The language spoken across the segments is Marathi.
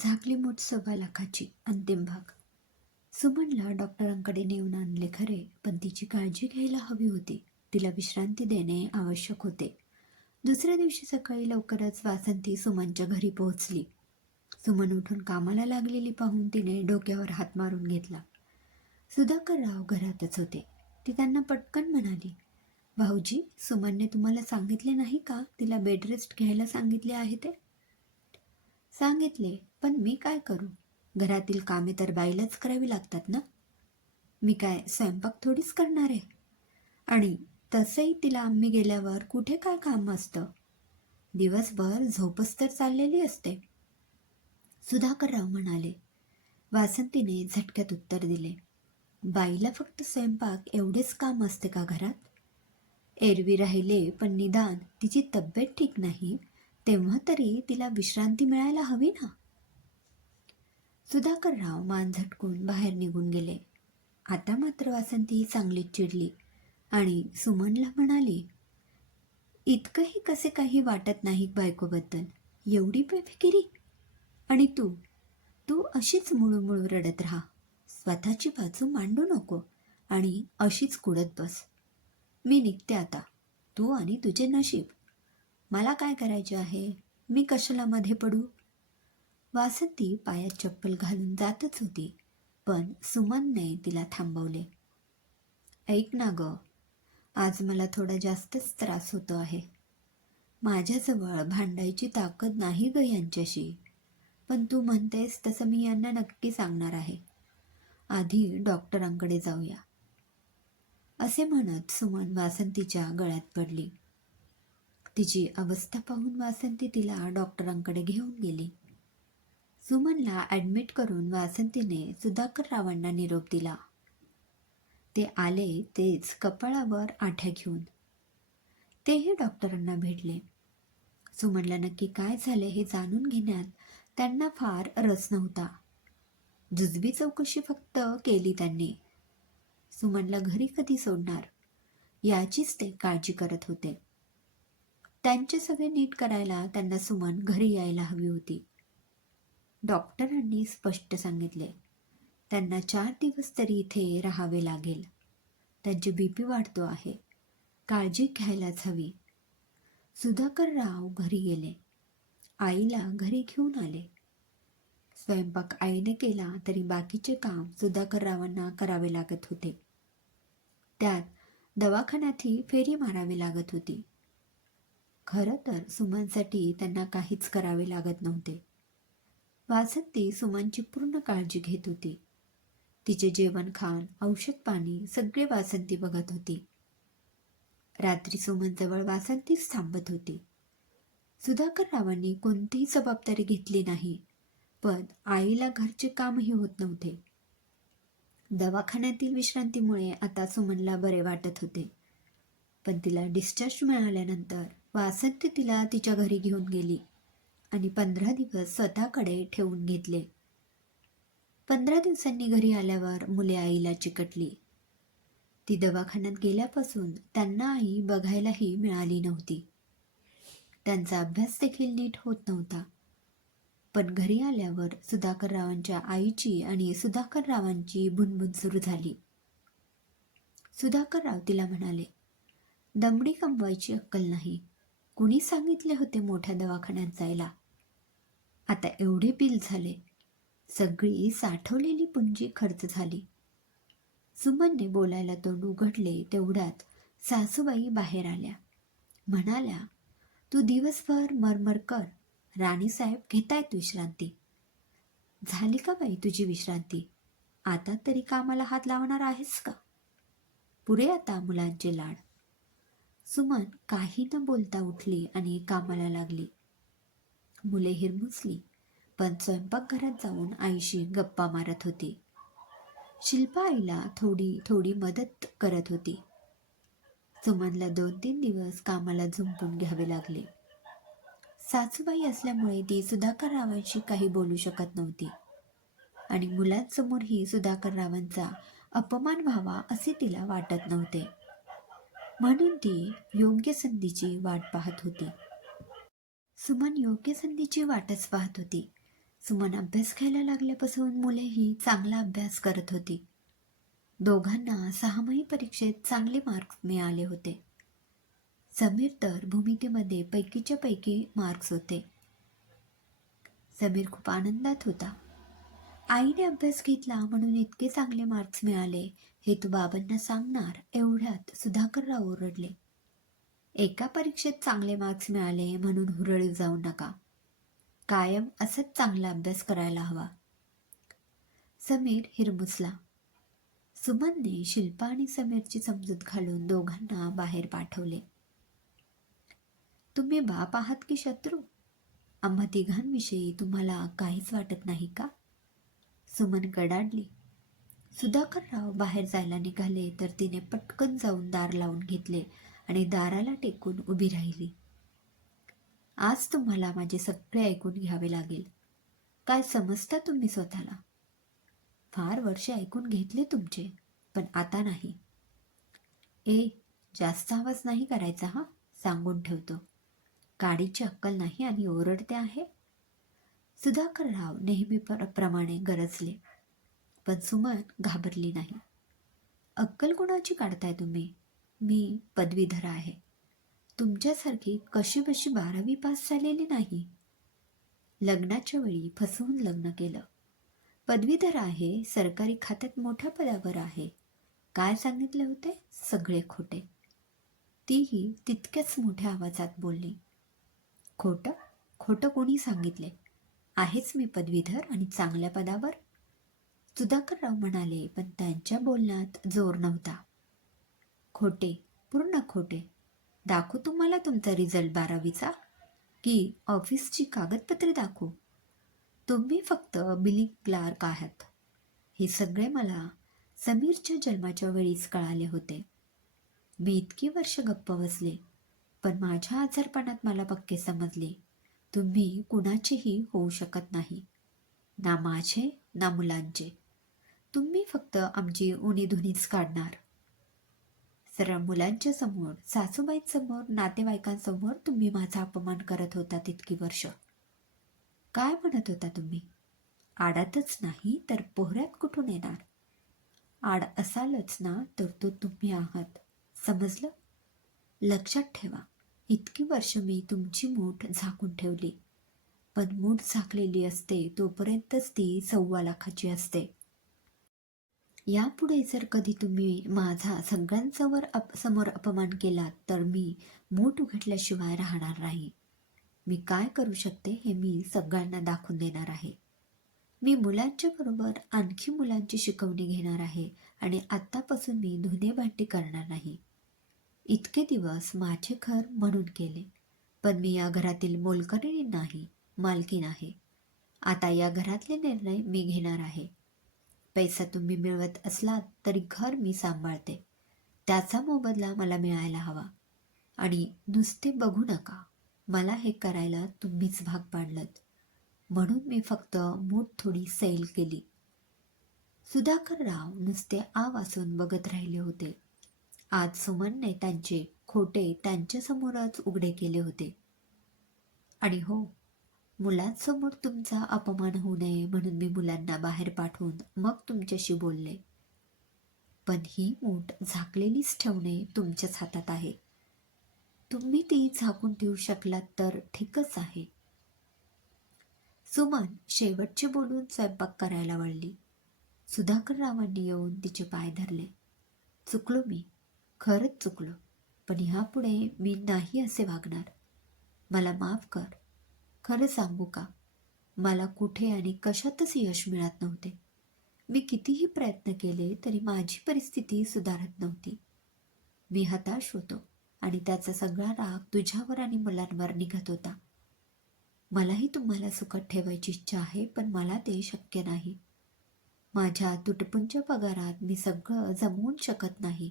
झाकली मूठ सव्वा लाखाची अंतिम भाग. सुमनला डॉक्टरांकडे नेऊन आणले खरे पण तिची काळजी घ्यायला हवी होती. तिला विश्रांती देणे आवश्यक होते. दुसऱ्या दिवशी सकाळी लवकरच वासंती सुमनच्या घरी पोहोचली. सुमन उठून कामाला लागलेली पाहून तिने डोक्यावर हात मारून घेतला. सुधाकरराव घरातच होते. ती त्यांना पटकन म्हणाली भाऊजी सुमनने तुम्हाला सांगितले नाही का? तिला बेड रेस्ट घ्यायला सांगितले आहे ते? सांगितले. पण मी काय करू? घरातील कामे तर बाईलाच करावी लागतात ना? मी काय स्वयंपाक थोडीच करणार आहे? आणि तसंही तिला आम्ही गेल्यावर कुठे काय काम असतं? दिवसभर झोपच तर चाललेली असते. सुधाकरराव म्हणाले वासंतीने झटक्यात उत्तर दिले बाईला फक्त स्वयंपाक एवढेच काम असते का घरात? एरवी राहिले पण निदान तिची तब्येत ठीक नाही तेव्हा तरी तिला विश्रांती मिळायला हवी ना? सुधाकरराव मान झटकून बाहेर निघून गेले. आता मात्र वासंती चांगलीच चिडली आणि सुमनला म्हणाली इतकंही कसे काही वाटत नाही बायकोबद्दल. एवढी बेफिकिरी. आणि तू तू अशीच मुळूमुळू रडत राहा. स्वतःची बाजू मांडू नको आणि अशीच कुडत बस. मी निघते आता. तू आणि तुझे नशीब. मला काय करायचे आहे? मी कशाला मध्ये पडू? वासंती पायात चप्पल घालून जातच होती पण सुमनने तिला थांबवले. ऐक ना ग आज मला थोडा जास्तच त्रास होतो आहे. माझ्याजवळ भांडायची ताकद नाही ग यांच्याशी पण तू म्हणतेस तसं मी यांना नक्की सांगणार आहे. आधी डॉक्टरांकडे जाऊया. असे म्हणत सुमन वासंतीच्या गळ्यात पडली. तिची अवस्था पाहून वासंती तिला डॉक्टरांकडे घेऊन गेली. सुमनला ॲडमिट करून वासंतीने सुधाकर रावांना निरोप दिला. ते आले तेच कपाळावर आठ्या घेऊन. तेही डॉक्टरांना भेटले. सुमनला नक्की काय झाले हे जाणून घेण्यात त्यांना फार रस नव्हता. जुजबी चौकशी फक्त केली त्यांनी. सुमनला घरी कधी सोडणार? याचीच ते काळजी करत होते. त्यांचे सगळे नीट करायला त्यांना सुमन घरी यायला हवी होती. डॉक्टरांनी स्पष्ट सांगितले. त्यांना चार दिवस तरी इथे राहावे लागेल. त्यांची बी पी वाढतो आहे. काळजी घ्यायलाच हवी. सुधाकर राव घरी गेले. आईला घरी घेऊन आले. स्वयंपाक आईने केला तरी बाकीचे काम सुधाकर रावांना करावे लागत होते. त्यात दवाखान्यातही फेरी मारावी लागत होती. खरं तर सुमनसाठी त्यांना काहीच करावे लागत नव्हते. वासंती सुमनची पूर्ण काळजी घेत होती. तिचे जेवण खाण औषध पाणी सगळे वासंती बघत होती. रात्री सुमनजवळ वासंतीच थांबत होती. सुधाकर रावांनी कोणतीही जबाबदारी घेतली नाही पण आईला घरचे कामही होत नव्हते. दवाखान्यातील विश्रांतीमुळे आता सुमनला बरे वाटत होते. पण तिला डिस्चार्ज मिळाल्यानंतर वासंती तिला तिच्या घरी घेऊन गेली. आणि पंधरा दिवस स्वतःकडे ठेवून घेतले. पंधरा दिवसांनी घरी आल्यावर मुले आईला चिकटली. ती दवाखान्यात गेल्यापासून त्यांना आई बघायलाही मिळाली नव्हती. त्यांचा अभ्यास देखील नीट होत नव्हता. पण घरी आल्यावर सुधाकररावांच्या आईची आणि सुधाकररावांची भुनभुन सुरू झाली. सुधाकरराव तिला म्हणाले दमडी कमवायची अक्कल नाही. कुणी सांगितले होते मोठ्या दवाखान्यात जायला? आता एवढे बिल झाले. सगळी साठवलेली पुंजी खर्च झाली. सुमनने बोलायला तोंड उघडले तेवढ्यात सासूबाई बाहेर आल्या. म्हणाल्या तू दिवसभर मरमर कर. राणीसाहेब घेतायत विश्रांती. झाली का बाई तुझी विश्रांती? आता तरी कामाला हात लावणार आहेस का? पुरे आता मुलांचे लाड. सुमन काही न बोलता उठली आणि कामाला लागली. मुले हिरमुसली. पण स्वयंपाकघरात जाऊन आईशी गप्पा मारत होती. शिल्पा आईला थोडी थोडी मदत करत होती. सुमनला दोन तीन दिवस कामाला झुंपून घ्यावे लागले. सासूबाई असल्यामुळे ती सुधाकर रावांशी काही बोलू शकत नव्हती. आणि मुलांसमोरही सुधाकर रावांचा अपमान व्हावा असे तिला वाटत नव्हते. म्हणून ती योग्य संधीची वाट पाहत होती. सुमन योग्य संधीची वाटच पाहत होती. सुमन अभ्यास घ्यायला लागल्यापासून मुलेही चांगला अभ्यास करत होती. दोघांना सहामाही परीक्षेत चांगले मार्क्स मिळाले होते. समीर तर भूमिकेमध्ये पैकीच्या पैकी मार्क्स होते. समीर खूप आनंदात होता. आईने अभ्यास घेतला म्हणून इतके चांगले मार्क्स मिळाले हे तू बाबांना सांगणार एवढ्यात सुधाकरराव ओरडले. एका परीक्षेत चांगले मार्क्स मिळाले म्हणून हुरळीव जाऊ नका. कायम असंच चांगला अभ्यास करायला हवा. समीर हिरमुसला. सुमनने शिल्पा आणि समीरची समजूत घालून दोघांना बाहेर पाठवले. तुम्ही बाप आहात की शत्रू? आम्हा तिघांविषयी तुम्हाला काहीच वाटत नाही का? सुमन कडाडली. सुधाकरराव बाहेर जायला निघाले तर तिने पटकन जाऊन दार लावून घेतले. आणि दाराला टेकून उभी राहिली. आज तुम्हाला माझे सगळे ऐकून घ्यावे लागेल. काय समजता तुम्ही स्वतःला? फार वर्षे ऐकून घेतले तुमचे पण आता नाही. ए जास्त आवाज नाही करायचा हा? सांगून ठेवतो. गाडीची अक्कल नाही आणि ओरडते आहे? सुधाकरराव नेहमी प्रमाणे गरजले पण सुमन घाबरली नाही. अक्कल कुणाची काढताय तुम्ही? मी पदवीधर आहे. तुमच्यासारखी कशी बशी बारावी पास झालेली नाही. लग्नाच्या वेळी फसवून लग्न केलं. पदवीधर आहे सरकारी खात्यात मोठ्या पदावर आहे. काय सांगितले होते? सगळे खोटे. तीही तितक्याच मोठ्या आवाजात बोलली. खोटं? खोटं कोणी सांगितले? आहेच मी पदवीधर आणि चांगल्या पदावर? सुधाकरराव म्हणाले पण त्यांच्या बोलण्यात जोर नव्हता. खोटे पूर्ण खोटे. दाखवू तुम्हाला तुमचा रिझल्ट बारावीचा? की ऑफिसची कागदपत्रे दाखवू? तुम्ही फक्त बिलिंग क्लार्क आहात. हे सगळे मला समीरच्या जन्माच्या वेळीच कळाले होते. मी इतकी वर्ष गप्प बसले पण माझ्या आजारपणात मला पक्के समजले. तुम्ही कुणाचेही होऊ शकत नाही. ना माझे ना मुलांचे. तुम्ही फक्त आमची उणीधुनीच काढणार. सरळ मुलांच्या समोर सासूबाईंसमोर नातेवाईकांसमोर तुम्ही माझा अपमान करत होता तितकी वर्ष. काय म्हणत होता तुम्ही? आडातच नाही तर पोहऱ्यात कुठून येणार? आड असालच ना तर तो तुम्ही आहात. समजलं? लक्षात ठेवा इतकी वर्ष मी तुमची मूठ झाकून ठेवली. पण मूठ झाकलेली असते तोपर्यंतच ती सव्वा लाखाची असते. यापुढे जर कधी तुम्ही माझा सगळ्यांसमोर अप समोर अपमान केलात तर मी मूठ उघडल्याशिवाय राहणार नाही. मी काय करू शकते हे मी सगळ्यांना दाखवून देणार आहे. मी मुलांच्या बरोबर आणखी मुलांची शिकवणी घेणार आहे आणि आत्तापासून मी धुणे भांडी करणार नाही. इतके दिवस माझे घर म्हणून केले पण मी या घरातील मोलकरीण नाही मालकीन आहे. आता या घरातले निर्णय मी घेणार आहे. पैसा तुम्ही मिळवत असलात तरी घर मी सांभाळते. त्याचा मोबदला मला मिळायला हवा. आणि नुसते बघू नका मला हे करायला तुम्हीच भाग पाडलत. म्हणून मी फक्त मूठ थोडी सैल केली. सुधाकर राव नुसते आ वाचून बघत राहिले होते. आज सुमनने त्यांचे खोटे त्यांच्यासमोरच उघडे केले होते. आणि हो मुलांसमोर तुमचा अपमान होऊ नये म्हणून मी मुलांना बाहेर पाठवून मग तुमच्याशी बोलले. पण ही मूठ झाकलेलीच ठेवणे तुमच्याच हातात आहे. तुम्ही ती झाकून ठेवू शकलात तर ठीकच आहे. सुमन शेवटचे बोलून स्वयंपाक करायला वळली. सुधाकर रावांनी येऊन तिचे पाय धरले. चुकलो मी. खरंच चुकलो. पण ह्यापुढे मी नाही असे वागणार. मला माफ कर. खरं सांगू का? मला कुठे आणि कशातच यश मिळत नव्हते. मी कितीही प्रयत्न केले तरी माझी परिस्थिती सुधारत नव्हती. मी हताश होतो आणि त्याचा सगळा राग तुझ्यावर आणि मुलांवर निघत होता. मलाही तुम्हाला सुखात ठेवायची इच्छा आहे पण मला ते शक्य नाही. माझ्या तुटपुंज पगारात मी सगळं जमवून शकत नाही.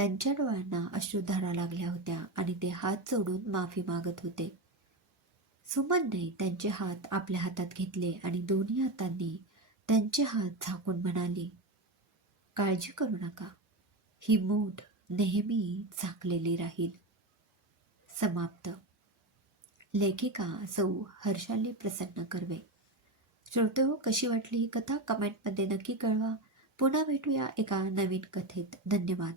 त्यांच्या डोळ्यांना अश्रुधारा लागल्या होत्या आणि ते हात जोडून माफी मागत होते. सुमनने त्यांचे हात आपल्या हातात घेतले आणि दोन्ही हातांनी त्यांचे हात झाकून म्हणाली काळजी करू नका. ही मूठ नेहमी झाकलेली राहील. समाप्त. लेखिका सौ हर्षाली प्रसन्न करवे. श्रोते हो कशी वाटली ही कथा? कमेंटमध्ये नक्की कळवा. पुन्हा भेटूया एका नवीन कथेत. धन्यवाद.